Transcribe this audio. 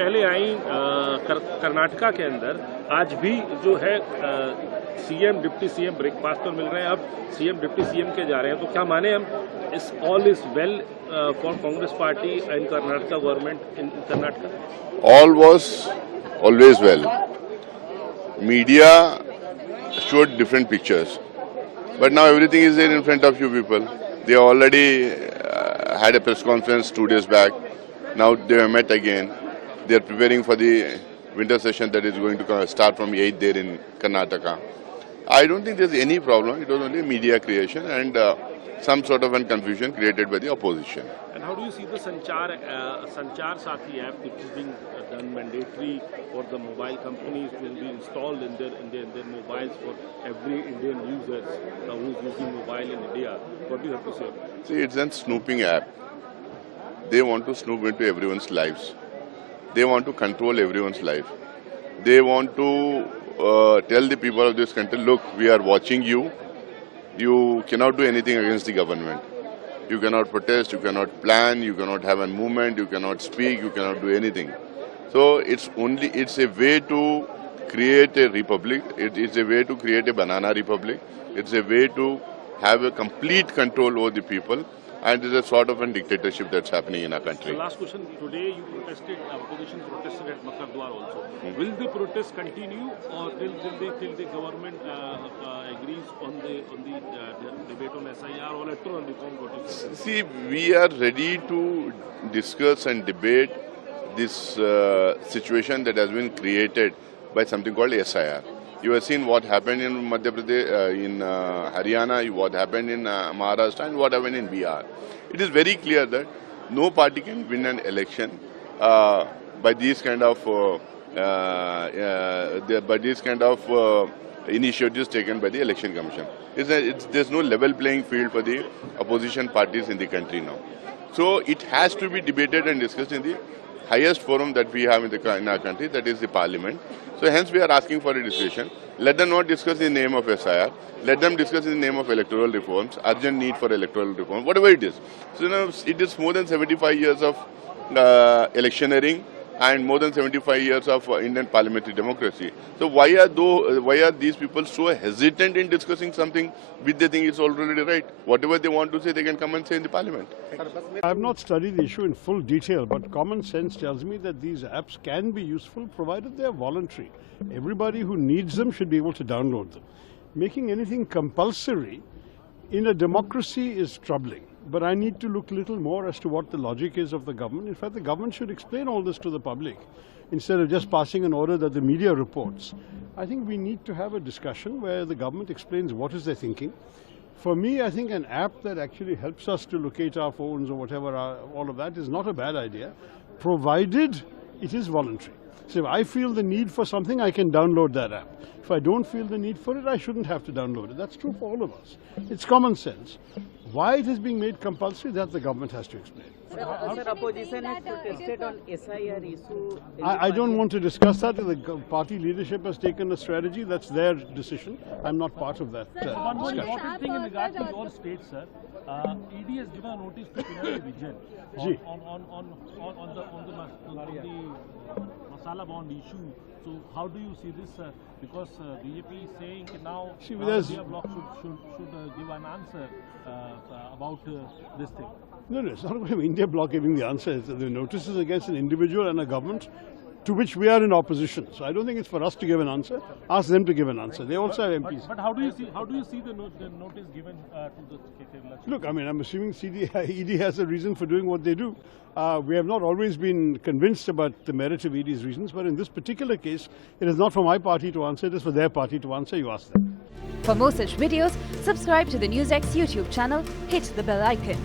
पहले आई कर्नाटका के अंदर आज भी जो है सीएम डिप्टी सीएम ब्रेकफास्ट पर मिल रहे हैं, अब सीएम डिप्टी सीएम के जा रहे हैं, तो क्या माने हम इस all is well for Congress party in Karnataka government in Karnataka? All was always well. Media showed different pictures, but now everything is there in front of you people. They already had a press conference 2 days back. Now they have met again. They are preparing for the winter session that is going to start from 8th there in Karnataka. I don't think there's any problem. It was only media creation and some sort of confusion created by the opposition. And how do you see the Sanchar Sathi app, which is being done mandatory for the mobile companies, will be installed in their mobiles for every Indian user who is using mobile in India? What do you have to say? See, it's a snooping app. They want to snoop into everyone's lives. They want to control everyone's life. They want to tell the people of this country, look, we are watching you. You cannot do anything against the government. You cannot protest, you cannot plan, you cannot have a movement, you cannot speak, you cannot do anything. So it's a way to create a republic. It's a way to create a banana republic. It's a way to have a complete control over the people. And it's a sort of a dictatorship that's happening in our country. The last question. Today you protested, opposition protested at Makardwar also. Will the protest continue or till the government agrees on the debate on SIR or electoral reform? What is it? See, we are ready to discuss and debate this situation that has been created by something called SIR. You have seen what happened in Madhya Pradesh, in Haryana, what happened in Maharashtra, and what happened in Bihar. It is very clear that no party can win an election by these kind of initiatives taken by the Election Commission. There's no level playing field for the opposition parties in the country now. So it has to be debated and discussed in the highest forum that we have in our country, that is the parliament. So hence we are asking for a decision. Let them not discuss in the name of SIR. Let them discuss in the name of electoral reforms, urgent need for electoral reform, whatever it is. So it is more than 75 years of electioneering and more than 75 years of Indian parliamentary democracy. So why are these people so hesitant in discussing something which they think is already right? Whatever they want to say, they can come and say in the parliament. I have not studied the issue in full detail, but common sense tells me that these apps can be useful provided they are voluntary. Everybody who needs them should be able to download them. Making anything compulsory in a democracy is troubling. But I need to look a little more as to what the logic is of the government. In fact, the government should explain all this to the public instead of just passing an order that the media reports. I think we need to have a discussion where the government explains what is their thinking. For me, I think an app that actually helps us to locate our phones or whatever, all of that is not a bad idea, provided it is voluntary. So if I feel the need for something, I can download that app. If I don't feel the need for it, I shouldn't have to download it. That's true for all of us. It's common sense. Why it is being made compulsory, that the government has to explain. Sir, opposition has protested on SIR issue. I don't want to discuss that. The party leadership has taken a strategy. That's their decision. I'm not part of that discussion. One more important thing in regard to your state, sir. ED has given a notice to Pinarayi Vijayan on the Masala bond issue. So how do you see this, sir? Because BJP is saying now India bloc should give an answer about this thing. No, it's not about India bloc giving the answer. The notice is against an individual and a government to which we are in opposition. So I don't think it's for us to give an answer. Ask them to give an answer. They also have MPs. But how do you see the notice given to the Kerala? Look, I mean, I'm assuming ED has a reason for doing what they do. We have not always been convinced about the merit of ED's reasons, but in this particular case, it is not for my party to answer, it is for their party to answer. You ask them. For more such videos, subscribe to the NewsX YouTube channel, hit the bell icon.